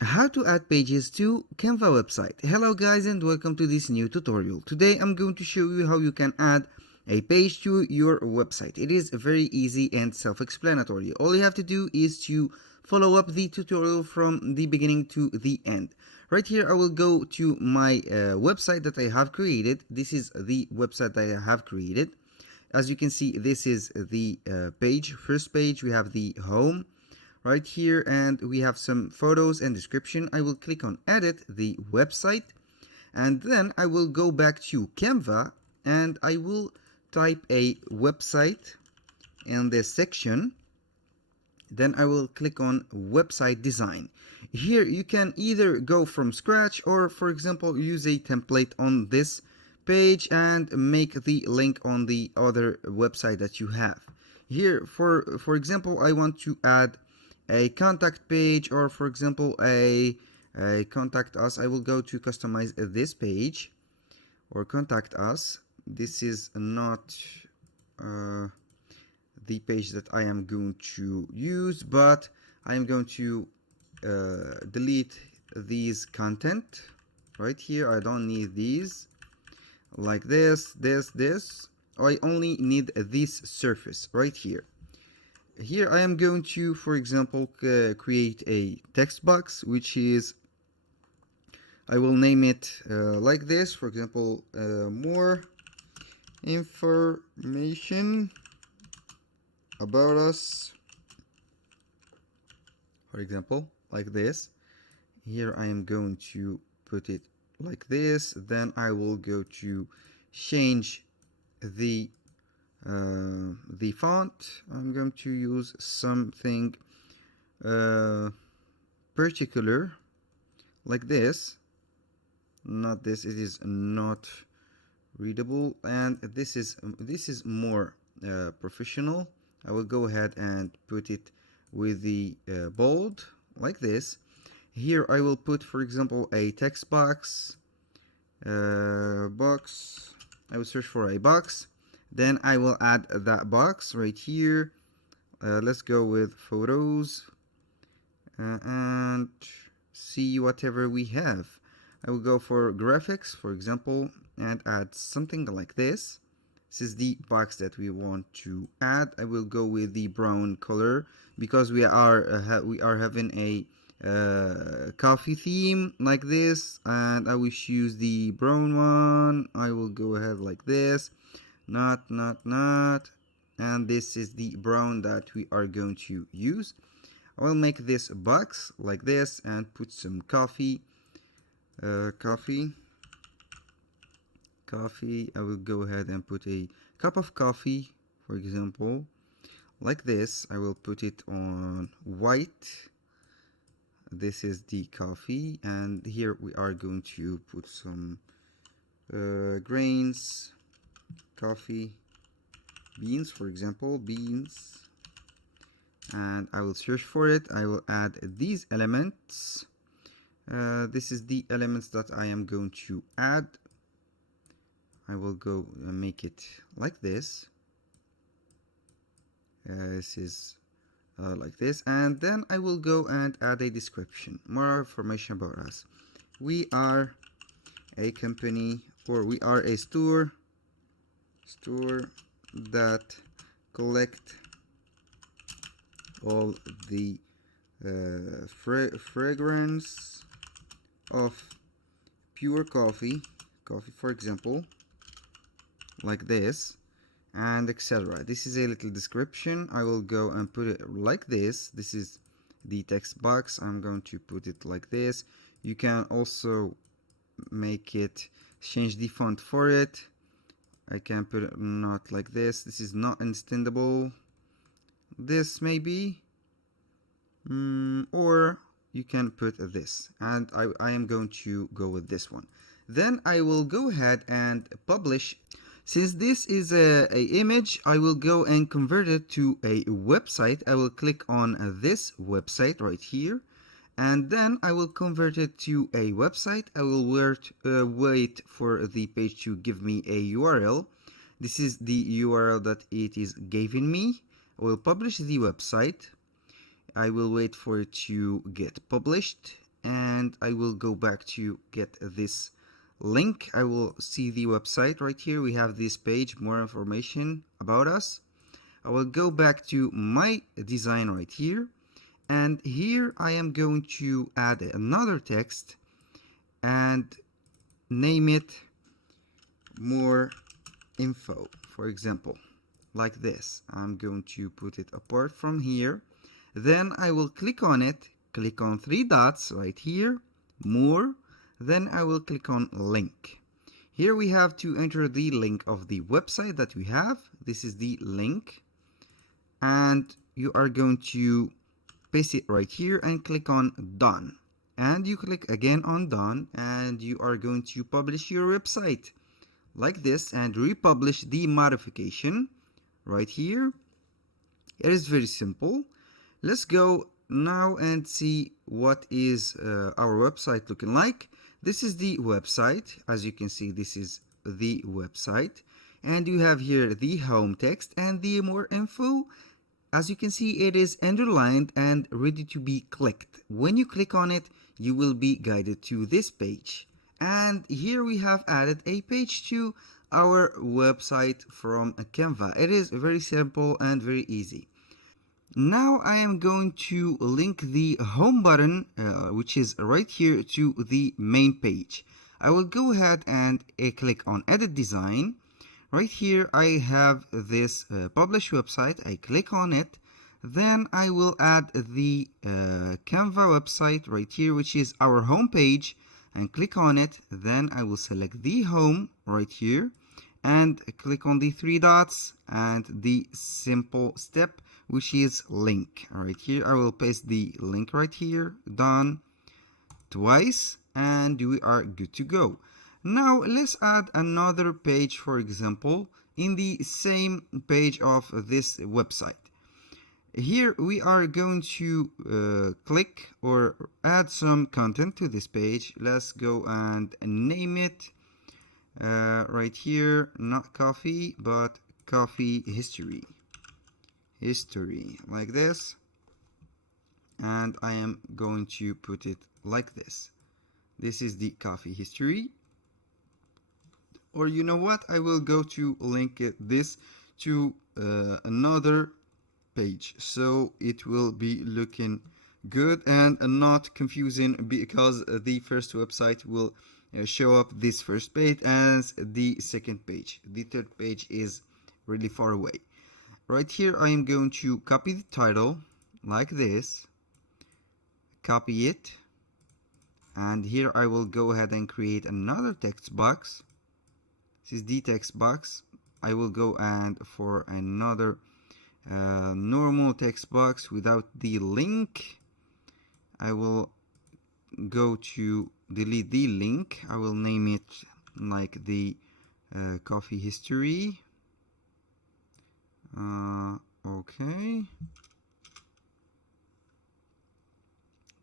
How to add pages to Canva website. Hello guys and welcome to this new tutorial. Today I'm going to show you how you can add a page to your website. It is very easy and self-explanatory. All you have to do is to follow up the tutorial from the beginning to the end. Right here I will go to my website that I have created. This is the website that I have created. As you can see, this is the page. First page, we have the home right here, and we have some photos and description. I will click on edit the website, and then I will go back to Canva and I will type a website in this section. Then I will click on website design. Here you can either go from scratch or, for example, use a template on this page and make the link on the other website that you have. Here, for example, I want to add a contact page, or for example a contact us. I will go to customize this page or contact us. This is not the page that I am going to use, but I am going to delete these content right here. I don't need these, like this. I only need this surface right here. Here I am going to, for example, create a text box, which is, I will name it like this, for example, more information about us, for example, like this. Here I am going to put it like this. Then I will go to change the font. I'm going to use something particular, like this. Not this, it is not readable, and this is more professional. I will go ahead and put it with the bold, like this. Here I will put, for example, a text box. I will search for a box. Then I will add that box right here. Let's go with photos and see whatever we have. I will go for graphics, for example, and add something like this. This is the box that we want to add. I will go with the brown color because we are having a coffee theme like this, and I will choose the brown one. I will go ahead like this. Not, and this is the brown that we are going to use. I will make this box like this and put some coffee. Coffee. I will go ahead and put a cup of coffee, for example, like this. I will put it on white. This is the coffee, and here we are going to put some grains, coffee, beans, for example, beans, and I will search for it. I will add these elements. This is the elements that I am going to add. I will go make it like this. This is like this, and then I will go and add a description, more information about us. We are a company, or we are a store that collect all the fragrance of pure coffee, for example, like this, and etc. This is a little description. I will go and put it like this. This is the text box. I'm going to put it like this. You can also make it, change the font for it. I can put it not like this. This is not understandable. This maybe, or you can put this, and I am going to go with this one. Then I will go ahead and publish. Since this is a image, I will go and convert it to a website. I will click on this website right here, and then I will convert it to a website. I will wait for the page to give me a URL. This is the URL that it is giving me. I will publish the website. I will wait for it to get published, and I will go back to get this link. I will see the website right here. We have this page, more information about us. I will go back to my design right here, and here I am going to add another text and name it more info, for example, like this. I'm going to put it apart from here. Then I will click on it, click on three dots right here, more. Then I will click on link. Here we have to enter the link of the website that we have. This is the link, and you are going to paste it right here and click on done. And you click again on done, and you are going to publish your website like this and republish the modification right here. It is very simple. Let's go now and see what is our website looking like. This is the website. As you can see, this is the website, and you have here the home text and the more info. As you can see, it is underlined and ready to be clicked. When you click on it, you will be guided to this page. And here we have added a page to our website from Canva. It is very simple and very easy. Now I am going to link the home button, which is right here, to the main page. I will go ahead and click on edit design. Right here I have this publish website. I click on it. Then I will add the Canva website right here, which is our home page, and click on it. Then I will select the home right here and click on the three dots and the simple step, which is link. Right here I will paste the link right here, done twice, and we are good to go. Now let's add another page, for example, in the same page of this website. Here we are going to click or add some content to this page. Let's go and name it right here, not coffee, but coffee history, like this. And I am going to put it like this. This is the coffee history. Or you know what, I will go to link this to another page, so it will be looking good and not confusing, because the first website will show up this first page as the second page. The third page is really far away. Right here I am going to copy the title like this, copy it, and here I will go ahead and create another text box. This is the text box. I will go and for another normal text box without the link. I will go to delete the link. I will name it like the coffee history. Okay,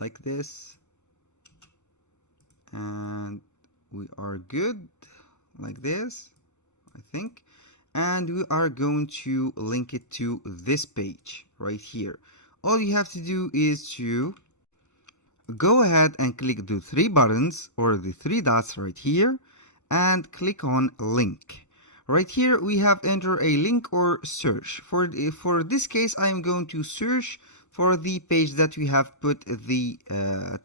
like this, and we are good like this, I think. And we are going to link it to this page right here. All you have to do is to go ahead and click the three buttons or the three dots right here and click on link. Right here we have enter a link or search. For this case I am going to search for the page that we have put the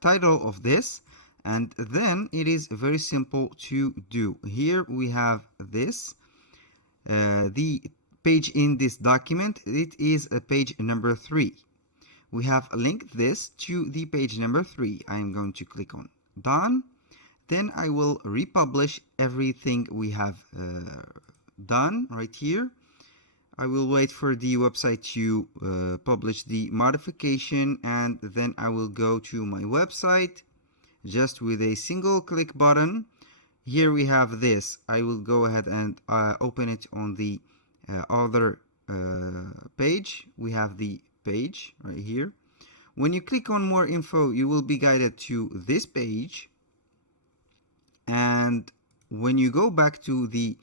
title of this, and then it is very simple to do. Here we have this, the page in this document. It is a page number 3. We have linked this to the page number 3. I am going to click on done. Then I will republish everything we have done right here. I will wait for the website to publish the modification, and then I will go to my website just with a single click button. Here we have this. I will go ahead and open it on the other page. We have the page right here. When you click on more info, you will be guided to this page, and when you go back to the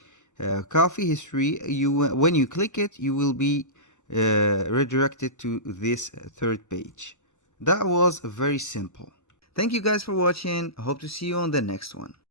coffee history, when you click it, you will be redirected to this third page. That was very simple. Thank you guys for watching. I hope to see you on the next one.